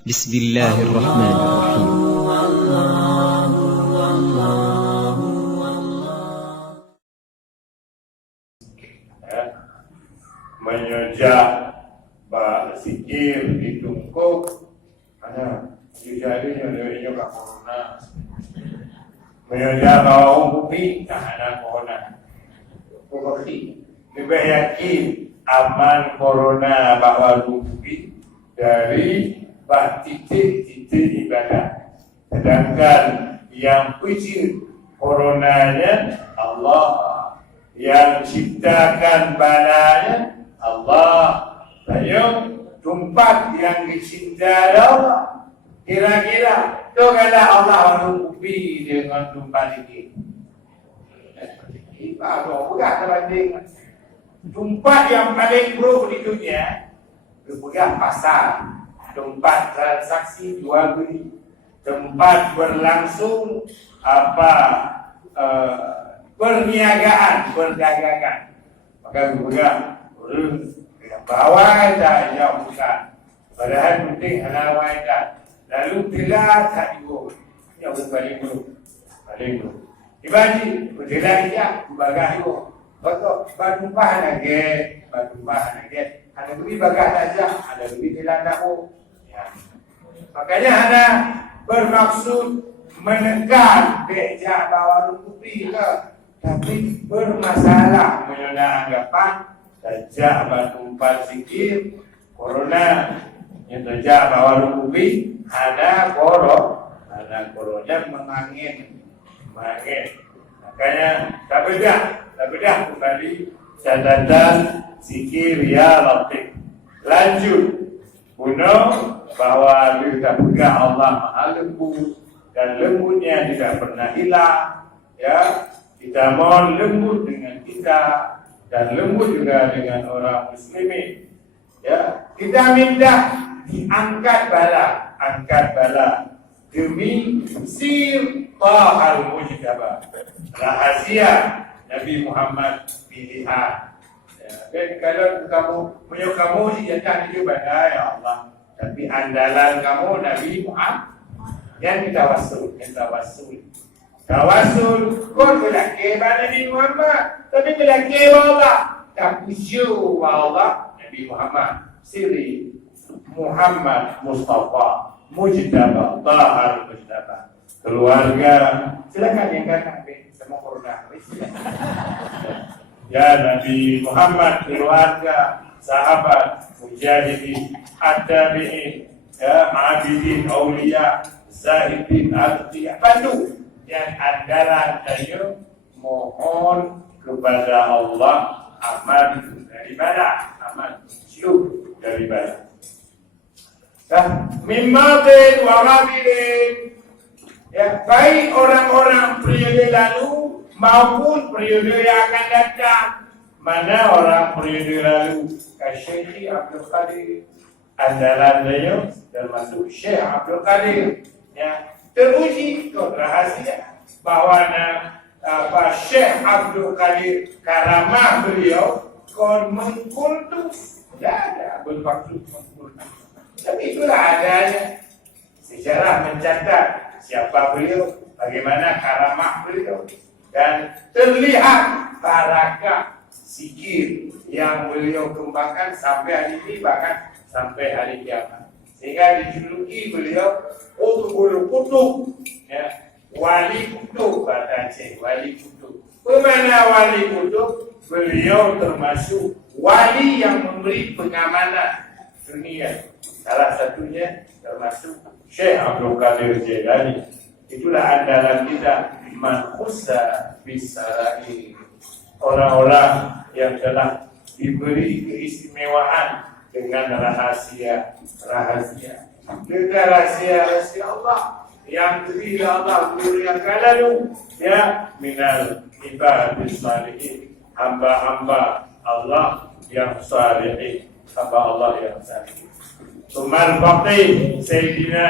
بسم الله الرحمن الرحيم. Menyejak sikir ditungkuk mana jadinya dia kat corona menyejak bawang putih tahanan corona putih lebih yakin aman corona bawa putih dari titik-titik ibadah, sedangkan yang kecil coronanya Allah, yang ciptakan balanya Allah. Sayang, tempat yang dicintai Allah. Kira-kira tu kalau Allah menutupi dengan tempat ini. Baru bukan terbanding. Tempat yang paling buruk di dunia, berpegang pasar, tempat transaksi jual beli, tempat berlangsung perniagaan, perdagangan. Maka berpegang bawah dah yang bukan. Padahal penting halal dah. Lalu telah tak juga. Yang paling buruk. Paling buruk. Ibaji, telah dia bagah juga. Betul, batumpah lagi. Ada lebih bagah saja, ada lebih telah tahu. Ya. Makanya ada bermaksud menekan beja bawah lukupi ke. Tapi bermasalah mengenai anggapan sejak batumpah sikir corona yang sejak bawah lukupi ada corona mengangin. Makanya tak beda kembali catatan sikir ya latif. Lanjut guna bahwa kita pegang Allah Maha Lembut dan lembutnya tidak pernah hilang. Ya, kita mohon lembut dengan kita dan lembut juga dengan orang muslimin. Ya, kita minta diangkat bala demi sir Tahal Mujtaba, rahasia Nabi Muhammad pilihan. Ya, dan kalau kamu dijadikan itu badai ya Allah, tapi andalan kamu Nabi Muhammad yang kita tawasul kau belakang Nabi Muhammad, tapi belakang Allah tapi syukur Allah Nabi Muhammad siri Muhammad Mustafa Mujtaba Tahal Mujtaba. Keluarga silakan yang kakak sama corona. Ya Nabi Muhammad, keluarga, sahabat, mujahidin, at-tabi'in, ya abidin, aulia, zahidin, atiyah, bantu yang andalan saya mohon kepada Allah aman dari bala, aman syukur dari bala. Mimmadin wa rabidin, ya baik orang-orang periode lalu maupun periode yang akan datang. Mana orang periode lalu Syekh Abdul Qadir, andalan beliau termasuk Syekh Abdul Qadir, ya teruji ke rahasia bahawa Syekh Abdul Qadir karamah beliau kon mengkultus, tidak ada bermaksud mengkultus, tapi itulah adanya. Sejarah mencatat siapa beliau, bagaimana karamah beliau, dan terlihat barakah sikir yang beliau kembangkan sampai hari ini, bahkan sampai hari kiamat. Sehingga dijuluki beliau Qutbul Qutub, ya, wali kutub kata Aceh, wali kutub. Bagaimana wali kutub? Beliau termasuk wali yang memberi pengamanan dunia. Salah satunya termasuk Syekh Abdul Qadir Jailani. Itulah andalan kita, man khussa bisarai, orang-orang yang telah diberi keistimewaan dengan rahasia Allah yang terdiri Allah yang kalalu, ya minal ibadis salihin, hamba-hamba Allah yang salihin, hamba Allah yang salihin. Tumal Faqih Sayyidina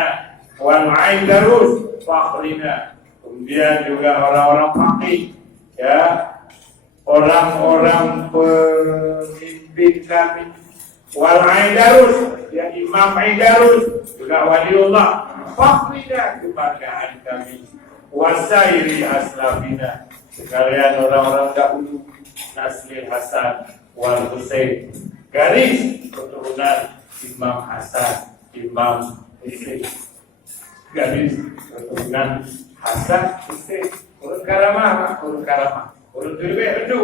wa Mu'ain Darus Fakhrina, kemudian juga orang-orang faqih, ya, orang-orang pemimpin kami, Wal Aidarus, ya Imam Aidarus juga waliullah. Fakhrina kebahagiaan kami. Wasairi aslafina, sekalian orang-orang dahulu, Nasril Hasan wal Husain, garis keturunan Imam Hasan, Imam Husain, garis keturunan Hasan Husain. Urut karamah, urut lebih itu.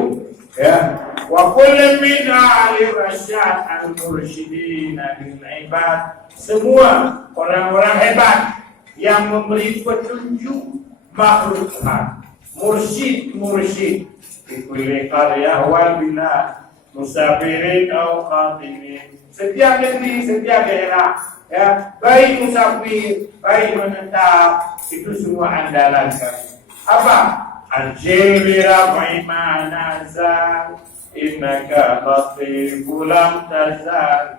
Ya, wa kullu min ahli rasyad al-mursyidin bil ibad, semua orang-orang hebat yang memberi petunjuk makhluk Tuhan, mursyid di kulli qaryah wal bilad, musafirin atau khatimin, setiap negeri, setiap daerah, ya, baik musafir, baik menetap, itu semua andalan kami. Apa? Anjil birafi ma nazal, innaka latiful lam tazal.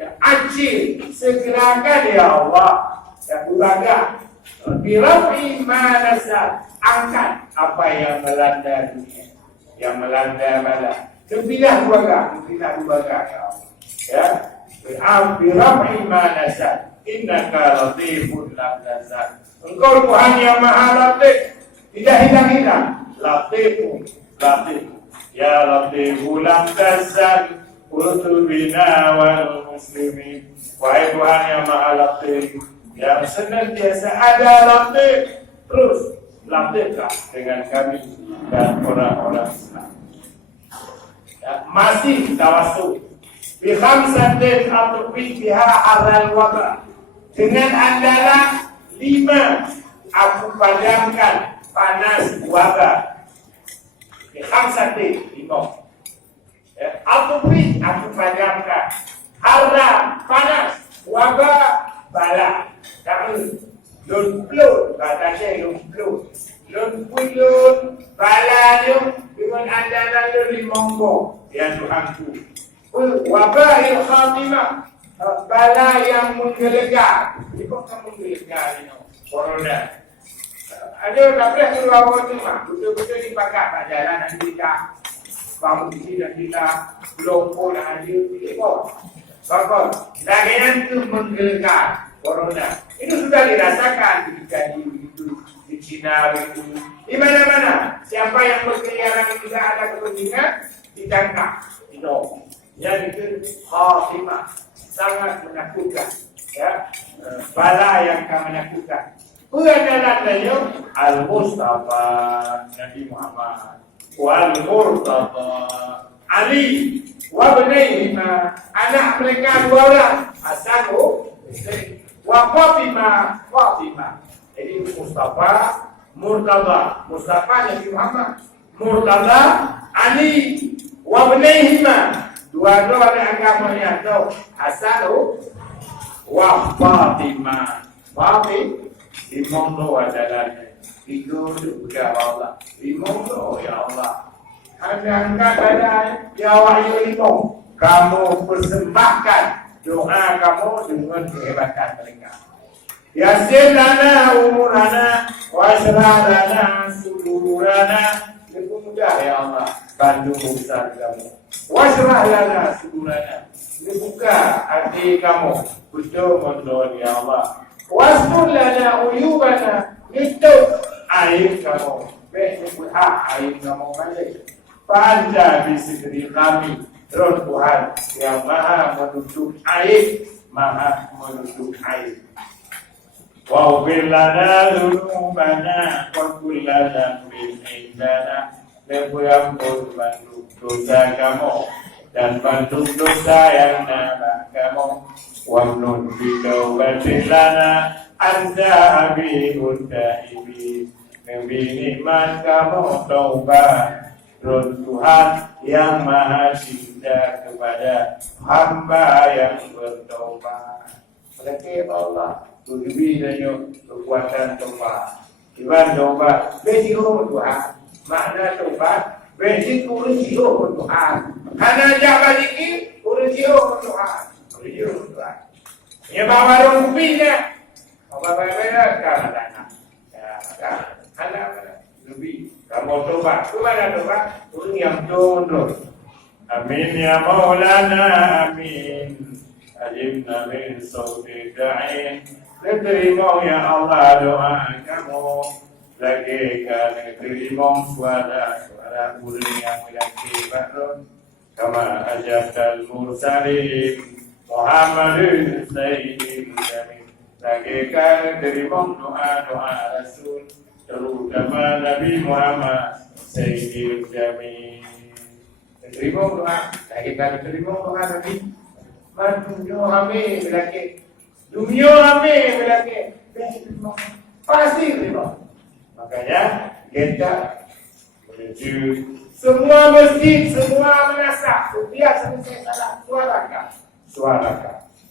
Ya, anjil, segerakan ya Allah, ya bulaga, birafi ma nazal, angkat apa yang melanda dunia, yang melanda bala. Gembira bulaga ya Allah. Ya, birafi ma nazal, innaka latiful lam tazal. Engkau Tuhan yang maha latif, tidak hilang-hilang. Latifu, ya Latifu lam tazal utubina wal muslimin. Wahai Tuhan yang maha latif, yang senantiasa ada latif, terus latiflah dengan kami dan orang-orang Islam. Ya, masih tawassul bi khamsatin atfi biha aral waba, dengan andalan 5 aku padamkan panas wabah. Khamsati 5. Ya, atupri aku padamkan. Harra panas, wabah bala. Jangan lun plun, katanya lun plun. Lun pulun, bala ni dengan andalan lun limonggo. Ya Tuhanku. Wabah il khatimah, bala yang menggelegar. Itu kan menggelegar ini. Corona. Ada tak boleh keluar rumah, betul-betul dipakai tak jalan dan kita bangun di sini dan kita belum dan ada ikut. Bakal, lagian itu menggelegar corona. Itu sudah dirasakan di China begitu. Di mana-mana, siapa yang berkeliaran tidak ada kepentingan ditangkap. Itu, yang itu khatimah, sangat menakutkan. Ya, bala yang akan menakutkan. Pengandalan beliau Al-Mustafa Nabi Muhammad, Wal-Murtada Ali, Wabnaihima, anak mereka 2 orang, Hasan wa Fatimah. Jadi Mustafa, Murtada, Mustafa Nabi Muhammad, Murtada Ali, Wabnaihima, 2 orang agamanya atau Hasan wa Fatimah. Dimondo adalah itu juga Allah. Dimondo ya Allah. Anda angkat ada ya wahyu itu. Kamu persembahkan doa kamu dengan kehebatan mereka. Yassir lana umurana washrah lana sudurana. Itu mudah ya Allah. Bantu urusan kamu. Washrah lana sudurana. Dibuka hati kamu. Betul betul ya Allah. Wastur lana uyubana, itu air kamu, air kamu balik. Pada bisikri kami, terus Tuhan yang maha menutup air, maha menutup air. Wa'ufir lana dhunubana, wa'ufir lana bil'indana, lebuyampun bantu dosa kamu, dan bantu dosa yang nabah kamu. Wamnun bitaubatin lana anta habibun ta'ibi, memberi nikmat kamu taubat, Roh Tuhan yang maha cinta kepada hamba yang bertaubat. Oleh Allah lebih dari kekuatan taubat. Iban taubat bersihur Tuhan, makna taubat bersihur Tuhan. Karena jabat ini bersihur Tuhan. Ya bawa rupiahnya, bawa bela kamadana. Ya, ada lebih. Kamu coba, mana coba? Turun yang condor. Amin ya Maulana amin. Ajibna min sauti da'in. Diterima ya Allah doa kamu. Lagikan diterima suara mulia yang mulaki bahrun. Kama ajatal mursalin Muhammadin sayyidil jamin. Lagikan diterima doa Rasul, terutama Nabi Muhammad sayyidil jamin. Terima doa, lagikan diterima doa Nabi. Dunia ramai belakang, dunia ramai belakang, pasti terima. Makanya kita menuju semua masjid, semua menasah, setiap selesai salat suarakan.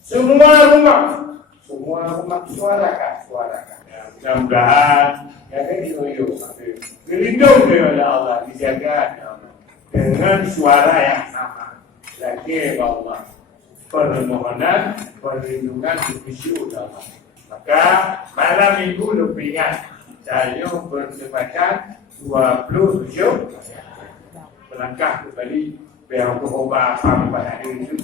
Semua rumah suarakan. Ya, mudah-mudahan ya kan dilindung oleh Allah, dijaga dengan suara yang sama. Lagi Allah. Permohonan perlindungan bersyukur Allah. Maka malam minggu lepingan saya bersempatan 27 melangkah kembali biar berubah apa pada hari itu.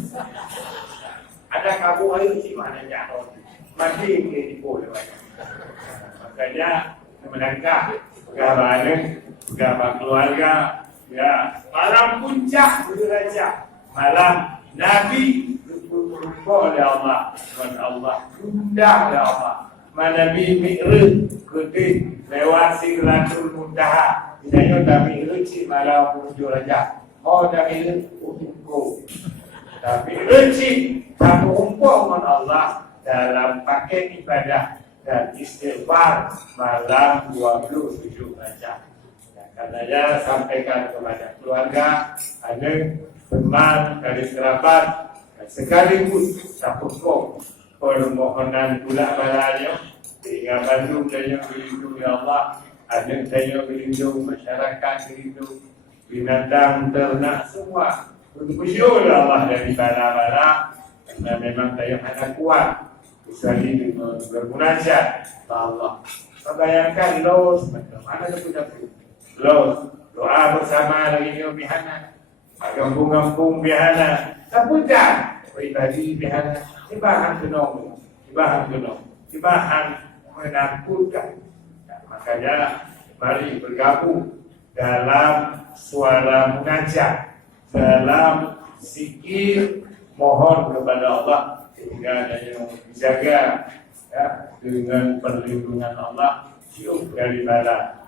Ada kabu hari di mana jauh masih di pulau. Makanya melangkah bersama keluarga ya malam puncak beraja malam Nabi berjumpa oleh Allah, undang oleh Allah. Nabi Mi'raj ketik lewat Sidratul Muntaha. Dinanya Nabi Mi'raj malam 7 Rajab. Oh Nabi Mi'raj untukku. Nabi Mi'raj kamu umpah dengan Allah dalam paket ibadah dan istighfar malam 27 Rajab. Karenanya sampaikan kepada keluarga, anak, teman, dari kerabat, sekaligus takut permohonan pula balanya sehingga Bandung saya berlindung ya Allah, anak saya berlindung, masyarakat berlindung, binatang, ternak semua untuk bersyukur Allah dari bala-bala karena memang saya anak kuat kecuali bermunajat Allah. Bayangkan los mana kita los doa bersama lagi ni bihana kampung-kampung bihana seputar pribadi bihana ibahan kenong ibahan menakutkan. Makanya mari bergabung dalam suara munajat, dalam zikir mohon kepada Allah sehingga adanya dijaga ya, dengan perlindungan Allah jauh dari bala.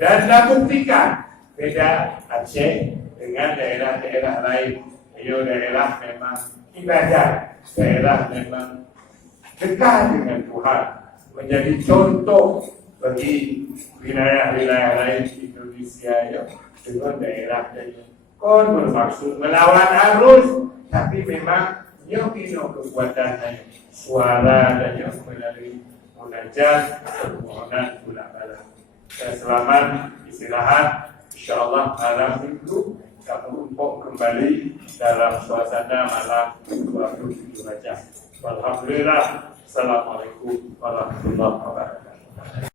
Dan kita buktikan beda Aceh dengan daerah-daerah lain. Iyo daerah memang ibadah, daerah memang dekat dengan Tuhan, menjadi contoh bagi wilayah-wilayah lain di Indonesia ya, dengan daerah-daerah. Kon bermaksud melawan arus, tapi memang nyokino kekuatannya, suara dan yang melalui munajat, permohonan pula-pula. Selamat istirahat, insyaallah malam minggu kita merumpuk kembali dalam suasana malam 27 Rajab. Alhamdulillah. Assalamualaikum warahmatullahi wabarakatuh.